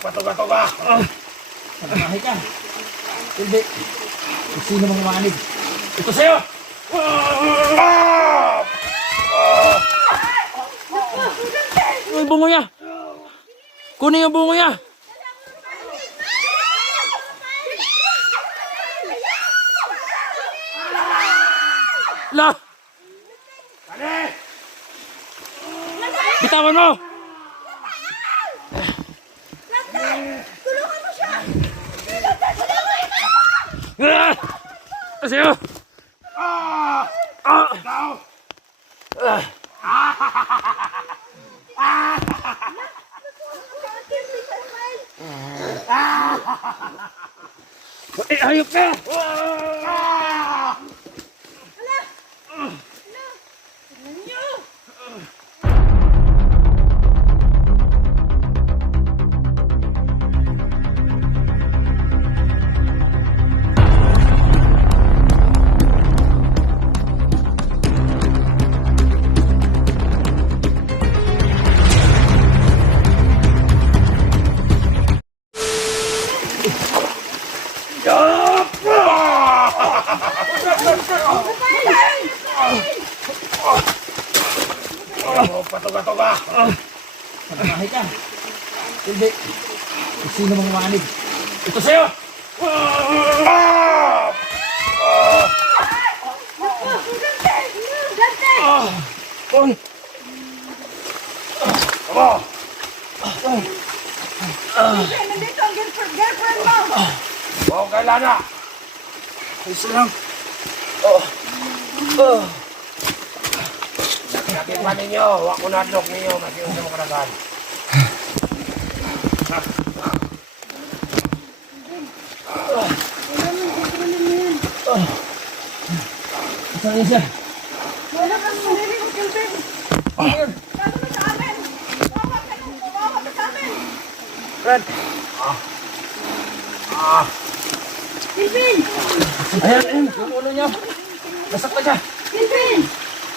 Patoga-toga. Namahay ka. Hindi. Sino mang manig? Ito sa'yo! Yung bungo niya! Kunin yung bungo niya! La! Bitawan mo! Tulungan mo siya! Sa'yo! Hayop ka! Patoga-toga. Namahay ka. Hindi. Sino mang manig? Ito sa'yo! Oy! Amo! Nandito ang girlfriend mo! Huwag kailana. Isa lang. Sakit pa ninyo. Huwag ko na-adlock ninyo. Masiyon sa mga kanagan. Saan niya siya? Wala kang hindi mo Gilbert! Ayun! Kano mo sa amin? Bawa ka sa amin! Brad! Gilbert! Ayan, ayan! Yung ulo niya! Nasaktan siya! Gilbert!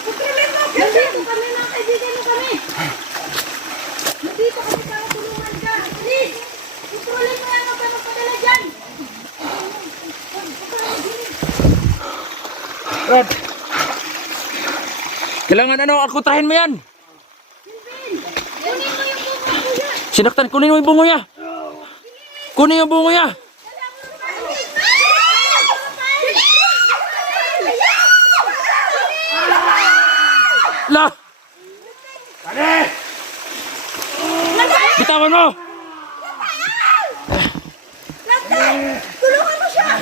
Kontrolin mo! Nandito kami mga kaibigan mo kami! Nandito kami para tulungan ka! Please! Kontrolin mo yan! Huwag ka magpadala dyan! Brad! Kailangan ako trahin mo yan! Kunin mo yung bunga kuya! Sinaktan, kunin mo yung bungo niya! Kunin yung bungo niya! La! Kani! Bitawan mo! Tulungan mo siya!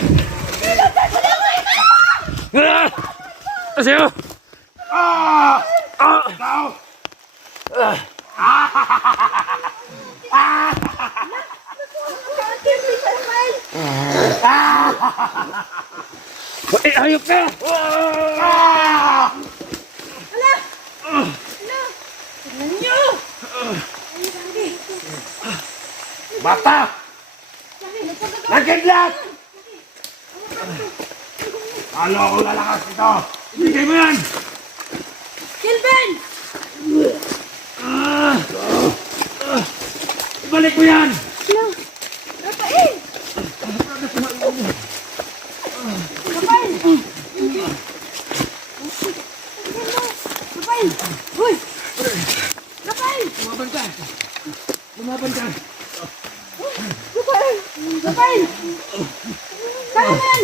Sa'yo! Ikaw! Hayop ka! Bata! Nagkidlat! Ano akong lalakas ito? Ibigay mo yan! Gilben! Balik mo yan! Rafael! Rafael! Rafael! Uy! Rafael! Lumaban ka! Lumaban ka! Rafael! Rafael! Kaya mo yan!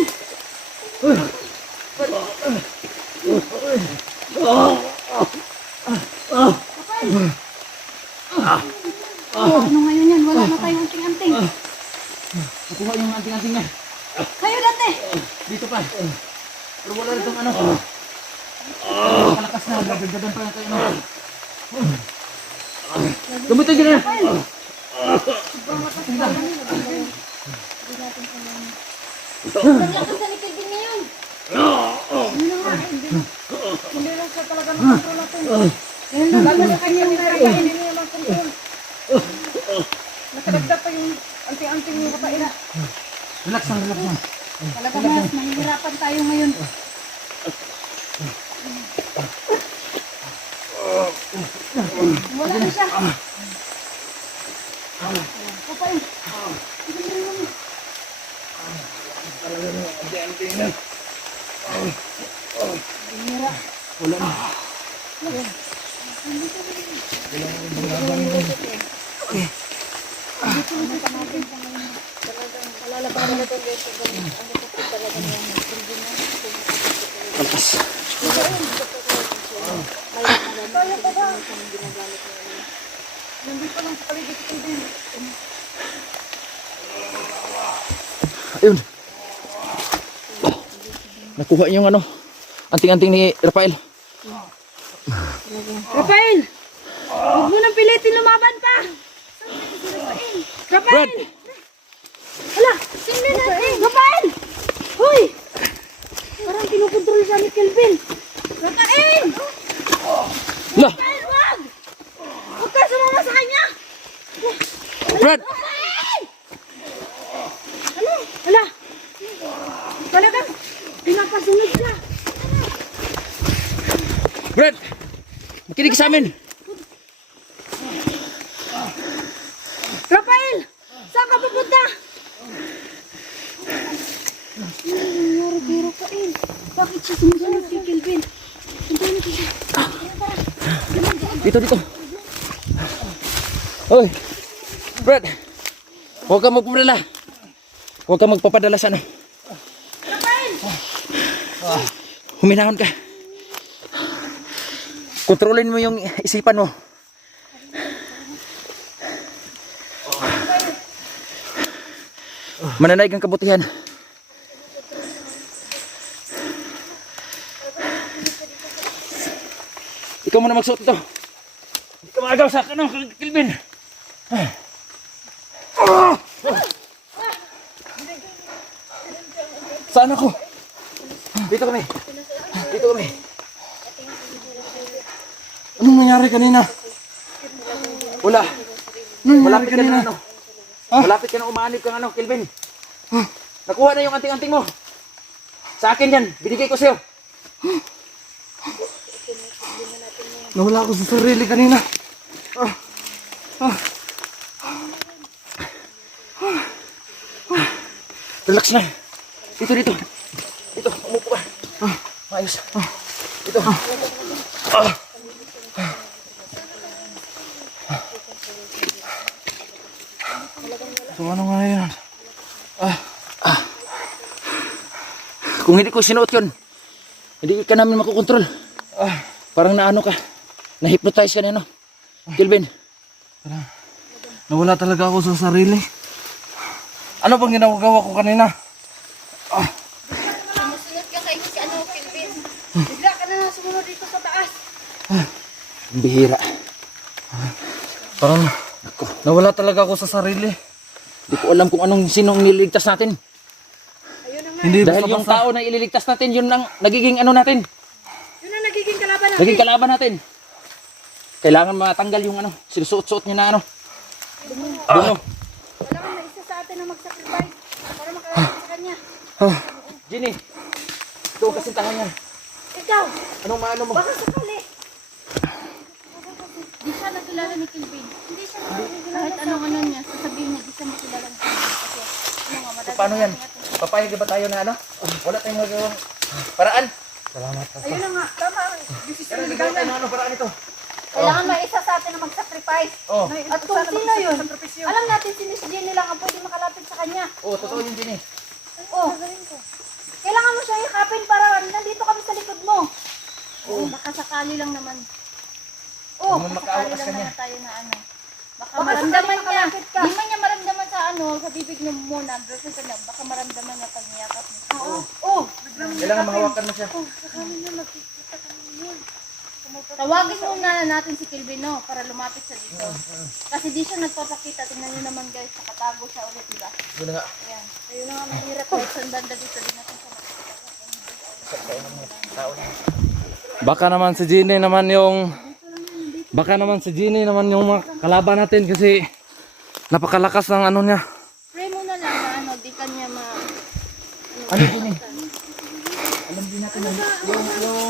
Ano ngayon yan? Wala na tayong anting-anting. Nakuha yung anting-anting niya. Kayo dati! Dito pa. Pero wala rin itong ano. Kalakas na. Gagdagan pa natin ano. Gamitin ka na. Ang lakas na likod din ngayon. Hindi nga. Hindi lang siya talaga makontrol natin. Lalo na kanyang narapain. Hindi niya makontrol. Nakadagdag pa yung anting-anting yung kapain. Relax lang, relax lang. Talaga mas mahihirapan tayo ngayon. Wala na siya. Rafael. Talaga na, ante-ante na. Bumira. Wala na. Palalabanan na ito guys. Ano po talaga niya. Hindi na. Malakas. Kaya pa ba? Nandito lang sa paligid ko din. Ayun. Nakuha yung ano, anting-anting ni Rafael. Rafael! Huwag mo nang pilitin lumaban pa! Rafael! Brad! Hala! Sino natin? Rafael! Hoy! Parang kinukontrol siya ni Kelvin. Rafael! La! Rafael, wag! Huwag ka sumama sa kanya! Brad! Rafael! Ano? Hala! Talagang pinapasunod siya. Brad! Makinig ka sa amin! Rafael! Saan ka pupunta? Ano nangyari kay Rafael? Bakit siya sumusunod kay Kelvin? Hintayin natin siya. Dito, dito. Hoy! Brad! Huwag kang magpapadala. Huwag kang magpapadala sa ano. Rafael! Huminahon ka. Kontrolin mo yung isipan mo. Mananaig ang kabutihan. Ikaw muna magsuot ito. Hindi ka maagaw sa akin, Kelvin. Saan ako? Dito kami. Dito kami. Anong nangyari kanina? Wala. Anong nangyari Malapit ka kanina? na ano. Malapit ka na umanib kang ano, Kelvin. Nakuha na yung anting-anting mo. Sa akin yan. Binigay ko sa'yo. Nawala ako sa sarili kanina. Relax na. Dito, dito. Dito, umupo ka. Ayos. Dito. So ano nga yan? Kung hindi ko sinuot yun, hindi ka namin makukontrol. Parang naano ka. Na-hypnotize ka na, no? Kelvin. Nawala talaga ako sa sarili. Ano bang ginagawa ko kanina? Sumusunod ka kay si ano, Kelvin. Bigla ka na sumunod dito sa taas. Bihira. Parang nawala talaga ako sa sarili. Hindi ko alam kung anong sinong nililigtas natin. Ayun na nga. Hindi Dahil yung basta-basta. tao na ililigtas natin, yun ang nagiging ano natin. Yun ang nagiging kalaban natin. Naging kalaban natin. Kailangan matanggal yung ano, sinusuot-suot niya na ano. Duno. Kailangan na isa sa atin na mag-sacrifice para makalapit sa kanya. Ginny, ito ang kasintahan niya. Ikaw, Anong maano mo? baka sakali. Di siya nakilala ni Kelvin. Hindi siya nakilala. Kahit anong ano niya, sasabihin niya, di siya makilala ni Kelvin. Kasi, ano nga, madali. Paano yan? Papayag ba tayo na ano? Wala tayong magawang paraan. Ayun na nga, tama. Pero nagawa tayo ng ano paraan ito. Kailangan may isa sa atin na mag-sacrifice. Oh. At kung sino yun, alam natin si Miss Jenny lang ang pwede makalapit sa kanya. Oo, totoo yun, Ginny. Oh. Kailangan mo siyang yakapin para nandito kami sa likod mo. Oh. Baka sakali lang naman. Oh, Huwag mo baka makaawas sakali lang kanya. naman tayo na ano. Baka maramdaman niya. Di man niya maramdaman sa ano, sa bibig niya muna. Versus kanya, baka maramdaman niya pag niyakap mo. Oo. Oh. Kailangan mahawakan mo siya. Sakali na magkikita kami yun. Tawagin muna natin si Kelvin, no, para lumapit sa dito. Kasi di siya nagpapakita. Tingnan niyo naman guys, nakatago siya ulit, diba? Yun na nga. Ayan. Ayun na nga, mahirap kahit saan banda dito. Di natin siya makikita. Baka naman si Ginny naman yung kalaban natin kasi napakalakas ng ano niya. Pray mo na lang na ano, di kanya ma... Ano, Ginny? Alam din natin na yung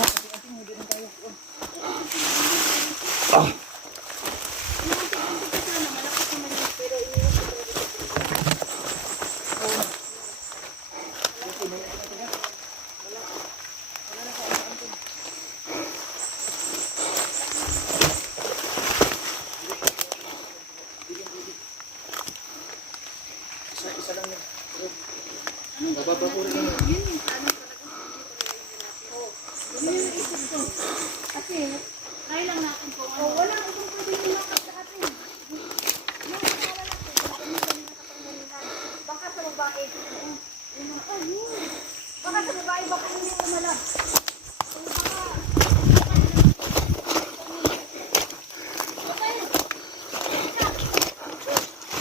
Try lang natin kung ano. Wala akong pwede yung lakad sa atin. Yung lalaki, baka sa babae. Baka sa babae, baka hindi mo malam.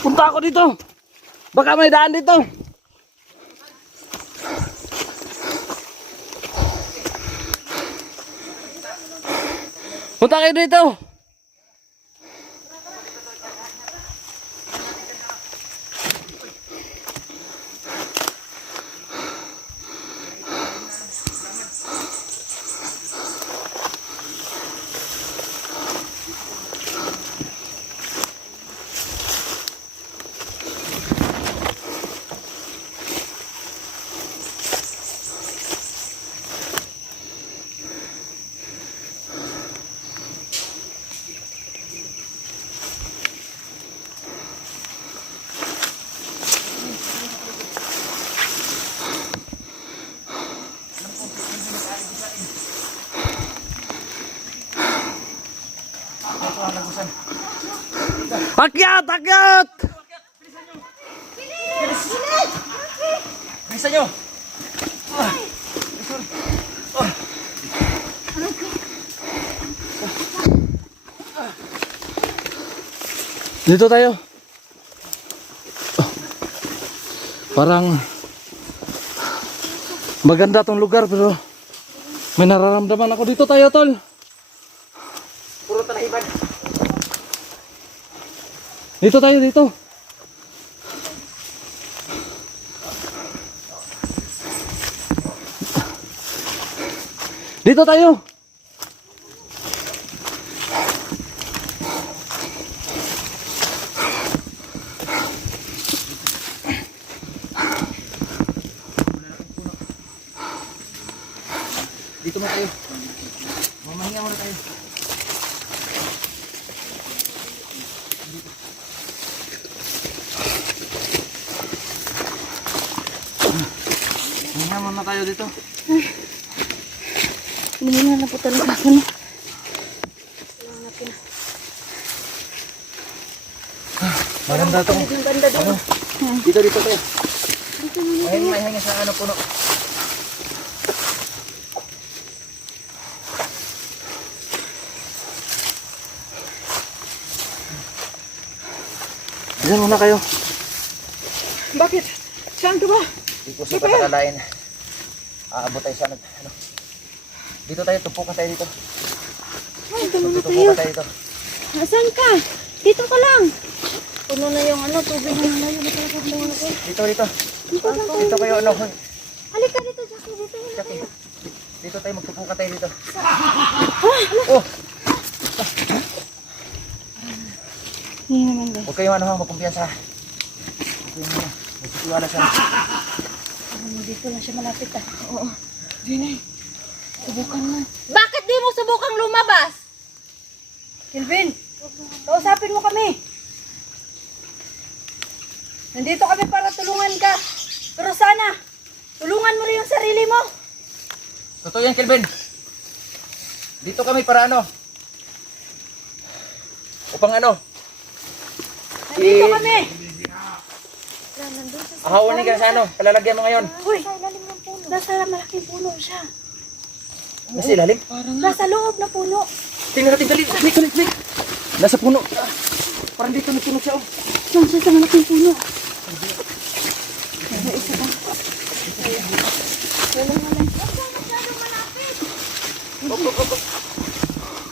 Punta ako dito. Baka may daan dito. Punta kayo dito. Akyat! Akyat! Bilisan nyo! Dito tayo. Parang maganda tong lugar pero may nararamdaman ako. Dito tayo, tol. Puro talahiban. Dito tayo, dito. Dito tayo. Dito mo tayo. Mamahinga muna tayo. Hinga muna tayo dito. Hinihinga na po talaga ako, no? Maganda to. Ang ganda doon. Dito, dito tayo. May hinga sa ano puno. Diyan muna kayo. Bakit? Saan ka ba? Hindi ko sa patakalain. Aabot tayo sa ano. Dito tayo, tupukan tayo dito. Ay, ito muna tayo. Tupukan tayo dito. Saan ka? Dito ka lang. Puno na yung ano, tubig na malayo. Dito ka lang ako. Dito, dito. Dito lang tayo. Dito kayo, ano. Halika dito, Jackie. Dito muna Jackie, tayo. dito tayo, magtupukan tayo dito. Ah, Oh, hindi naman guys. huwag kayong ano, magkumpiyansa. Huwag kayong ano, magtitiwala sa Dito lang siya malapit ah. Oo. Dinay. Subukan mo. Bakit di mo subukang lumabas? Kelvin, kausapin mo kami. Nandito kami para tulungan ka. Pero sana, tulungan mo rin yung sarili mo. Totoo yan, Kelvin. Dito kami para ano? Upang ano? Nandito kami. Ahawanin ka sa ano? Palalagyan mo ngayon. Uy, nasa malaking puno siya. Nasa ilalim? Nasa loob na puno. Tingnan natin, dali. Dali. Nasa puno. Parang dito may puno siya, oh. Saan siya sa malaking puno? Pero isa pa.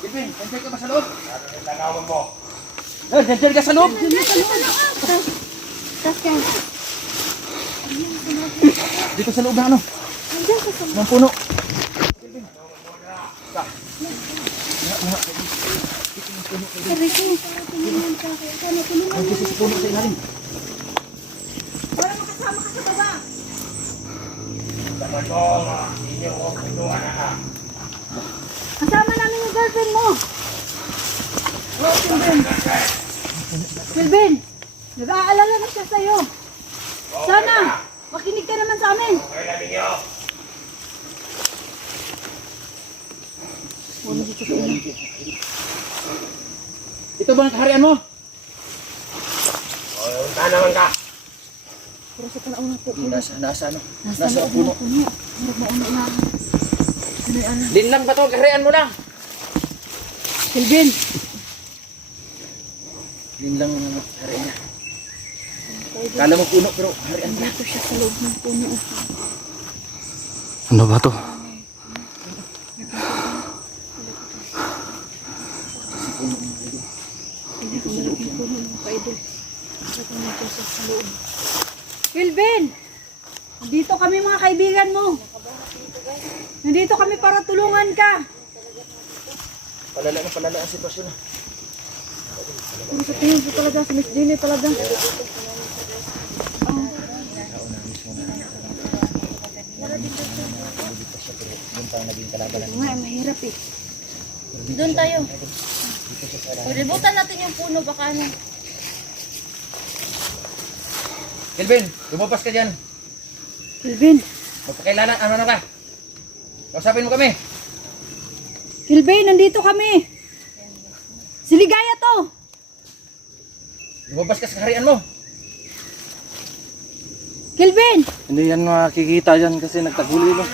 Kelvin, nandiyan ka ba sa loob? Tanawan mo. Nandiyan ka sa loob? Dito sa loob na ano? Ng puno. Nandiyan sa puno sa ilalim. Para makasama ka sa baba. Saman mo, hindi ko pinuha na. Kasama namin yung girlfriend mo. Oh, Kelvin, nag-aalala na siya sa'yo. Sana, makinig ka naman sa amin. Okay na ninyo. Ito bang kaharian mo? O, yung naman ka. Pero sa palauna po. Nasa ano? Nasa Nasa loob puno. na puno. Murag mauna na. Ano yan? Din lang ba to? Kaharian mo lang. Kelvin. Din lang kaharian niya. Kala mo puno pero kaharian niya. Dito siya sa loob ng puno. Ano ba to? Hindi ko malaking puno mga ka-idol. Dito nito siya sa loob. Kelvin! Dito kami mga kaibigan mo. Nandito kami para tulungan ka. Palala ang sitwasyon. Pero sa tingin ko talaga, si Miss Jenny talaga. Nga, mahirap eh. Doon tayo. Ributan natin yung puno baka ano. Kelvin, lumabas ka dyan. Kelvin! Magpakailanan, ano na ka? Kausapin mo kami. Kelvin, nandito kami. Si Ligaya to. Lumabas ka sa kaharian mo. Kelvin! Hindi yan makikita yan kasi nagtaguli mo.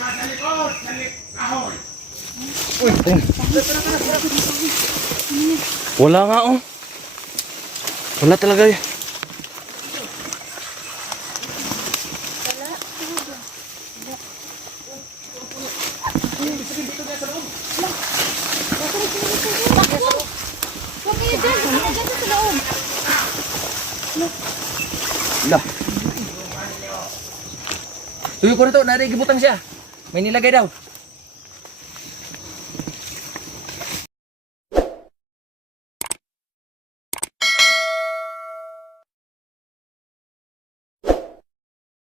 Uy, Wala nga oh. Wala talaga eh. Huwag kayo dyan. Huwag kayo dyan sa loob. lah. Tuyo ko na to, narigibutang siya. May nilagay daw.